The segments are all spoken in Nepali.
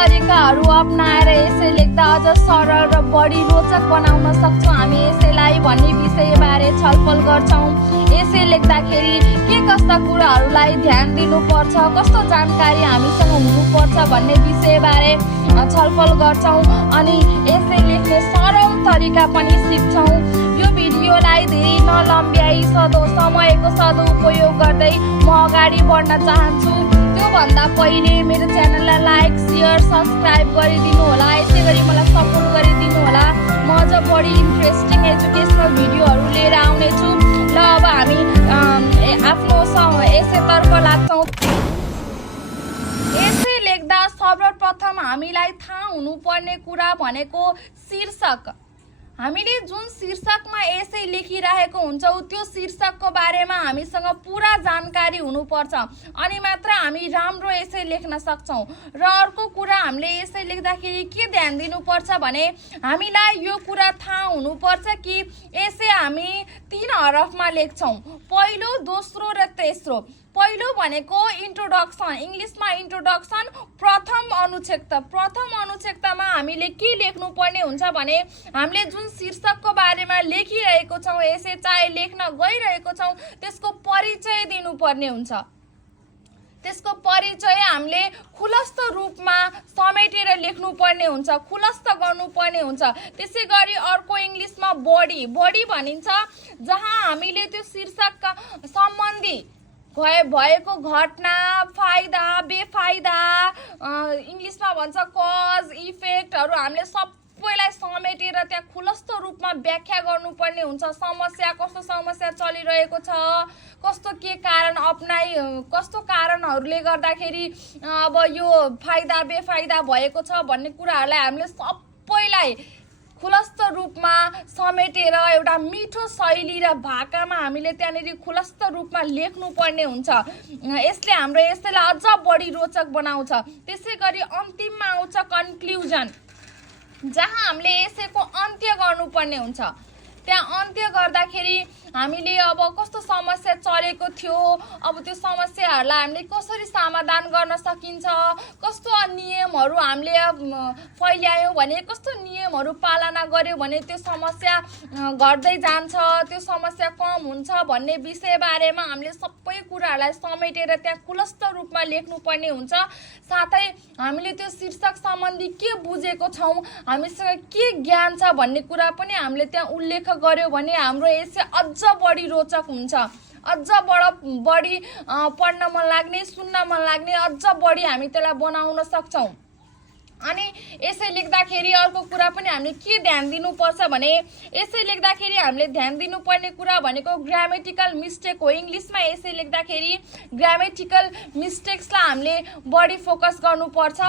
तरिकाहरू अपनाएर एसे लेख्दा अझ सरल र बढी रोचक बनाउन सक्छौँ हामी एसेलाई भन्ने विषयबारे छलफल गर्छौँ। एसे लेख्दाखेरि के कस्ता कुराहरूलाई ध्यान दिनुपर्छ, कस्तो जानकारी हामीसँग हुनुपर्छ भन्ने विषयबारे छलफल गर्छौँ अनि एसे लेख्ने सरल तरिका पनि सिक्छौँ। यो भिडियोलाई धेरै नलम्ब्याई समयको सदुपयोग गर्दै म अगाडि बढ्न चाहन्छु। त्योभन्दा पहिले मेरो च्यानललाई लाइक, सेयर, सब्सक्राइब गरिदिनु होला। यसै गरी मलाई सपोर्ट गरिदिनु होला। म अझ बढी इन्ट्रेस्टिङ एजुकेसनल भिडियोहरू लिएर आउनेछु। ल अब हामी आफ्नो एसेतर्फ लाग्छौँ। एसे लेख्दा सर्वप्रथम हामीलाई थाहा हुनुपर्ने कुरा भनेको शीर्षक। हामीले जुन शीर्षकमा एसे लेखिरहेको हुन्छौँ त्यो शीर्षकको बारेमा हामीसँग पुरा जानकारी हुनुपर्छ अनि मात्र हामी राम्रो एसे लेख्न सक्छौँ। र अर्को कुरा हामीले एसे लेख्दाखेरि के ध्यान दिनुपर्छ भने हामीलाई यो कुरा थाहा हुनुपर्छ कि एसे हामी 3 हरफमा लेख्छौँ, पहिलो, दोस्रो र तेस्रो। पहिलो भनेको इन्ट्रोडक्सन, इङ्ग्लिसमा इन्ट्रोडक्सन, प्रथम अनुच्छेदमा हामीले के लेख्नुपर्ने हुन्छ भने हामीले जुन शीर्षकको बारेमा लेखिरहेको छौँ, एसे चाहे लेख्न गइरहेको छौँ, त्यसको परिचय दिनुपर्ने हुन्छ। त्यसको परिचय हामीले खुलस्त रूपमा समेटेर लेख्नुपर्ने हुन्छ, खुलस्त गर्नुपर्ने हुन्छ। त्यसै गरी अर्को इङ्ग्लिसमा बडी भनिन्छ, जहाँ हामीले त्यो शीर्षकका सम्बन्धी भएको घटना, फाइदा, बेफाइदा, इङ्ग्लिसमा भन्छ कज, इफेक्टहरू हामीले सबैलाई समेटेर त्यहाँ खुलस्त रूपमा व्याख्या गर्नुपर्ने हुन्छ। समस्या, कस्तो समस्या चलिरहेको छ, कस्तो के कारण कस्तो कारणहरूले गर्दाखेरि अब यो फाइदा बेफाइदा भएको छ भन्ने कुराहरूलाई हामीले सबैलाई खुलस्त रूपमा समेटेर एउटा मिठो शैली र भाकामा हामीले त्यहाँनिर खुलस्त रूपमा लेख्नुपर्ने हुन्छ। यसले हाम्रो एसेलाई अझ बढी रोचक बनाउँछ। त्यसै गरी अन्तिममा आउँछ कन्क्लुजन, जहाँ हामीले एसेको अन्त्य गर्नुपर्ने हुन्छ। त्यहाँ अन्त्य गर्दाखेरि हामीले अब कस्तो समस्या चलेको थियो, अब त्यो समस्याहरूलाई हामीले कसरी समाधान गर्न सकिन्छ, कस्तो नियमहरू हामीले फैल्यायौँ भने, कस्तो नियमहरू पालना गर्यो भने त्यो समस्या घट्दै जान्छ, त्यो समस्या कम हुन्छ भन्ने विषयबारेमा हामीले सबै कुराहरूलाई समेटेर त्यहाँ खुलस्त रूपमा लेख्नुपर्ने हुन्छ। साथै हामीले त्यो शीर्षक सम्बन्धी के बुझेको छौँ, हामीसँग के ज्ञान छ भन्ने कुरा पनि हामीले त्यहाँ उल्लेख गर्यो भने हाम्रो एसे अझ बढी रोचक हुन्छ, अझ बढी पढ्न मन लाग्ने, सुन्न मन लाग्ने, अझ बढी हामी त्यसलाई बनाउन सक्छौँ। अनि एसे लेख्दाखेरि अर्को कुरा पनि हामीले के ध्यान दिनुपर्छ भने एसे लेख्दाखेरि हामीले ध्यान दिनुपर्ने कुरा भनेको ग्रामेटिकल मिस्टेक हो। इङ्ग्लिसमा एसे लेख्दाखेरि ग्रामेटिकल मिस्टेक्सलाई हामीले बढी फोकस गर्नुपर्छ।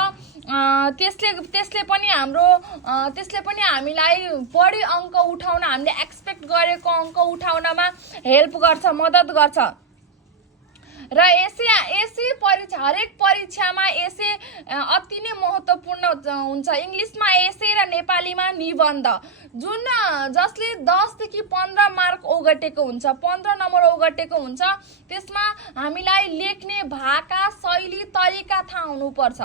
त्यसले पनि हामीलाई बढी अङ्क उठाउन, हामीले एक्सपेक्ट गरेको अङ्क उठाउनमा हेल्प गर्छ, मद्दत गर्छ। र हरेक परीक्षामा एसे अति नै महत्त्वपूर्ण हुन्छ। इङ्ग्लिसमा एसे र नेपालीमा निबन्ध, जसले 10 देखि 15 मार्क ओगटेको हुन्छ, 15 नम्बर ओगटेको हुन्छ। त्यसमा हामीलाई लेख्ने भाका, शैली, तरिका थाहा हुनुपर्छ।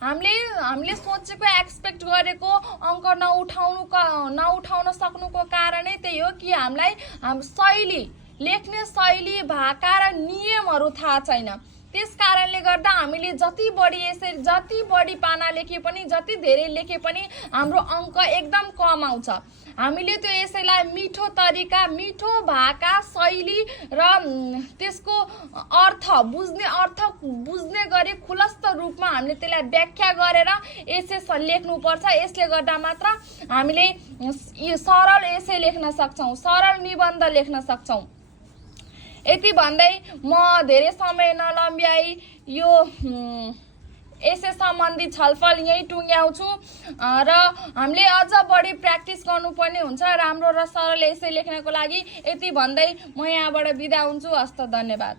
हामीले सोचेको, एक्सपेक्ट गरेको अङ्क नउठाउन सक्नुको कारणै त्यही हो कि हामीलाई लेख्ने शैली, भाका र नियमहरू थाहा छैन। त्यस कारणले गर्दा हामीले जति बढी पाना लेखे पनि, जति धेरै लेखे पनि हाम्रो अङ्क एकदम कम आउँछ। हामीले त्यो एसेलाई मिठो तरिका, मिठो भाका, शैली र त्यसको अर्थ बुझ्ने गरी खुलस्त रूपमा हामीले त्यसलाई व्याख्या गरेर एसे लेख्नुपर्छ। यसले गर्दा मात्र हामीले सरल एसे लेख्न सक्छौँ, सरल निबन्ध लेख्न सक्छौँ। यति भन्दै म धेरै समय नलम्ब्याई यो एसे सम्बन्धी छलफल यहीँ टुङ्ग्याउँछु र हामीले अझ बढी प्र्याक्टिस गर्नुपर्ने हुन्छ राम्रो र सरल एसे लेख्नको लागि। यति भन्दै म यहाँबाट बिदा हुन्छु। हस्त, धन्यवाद।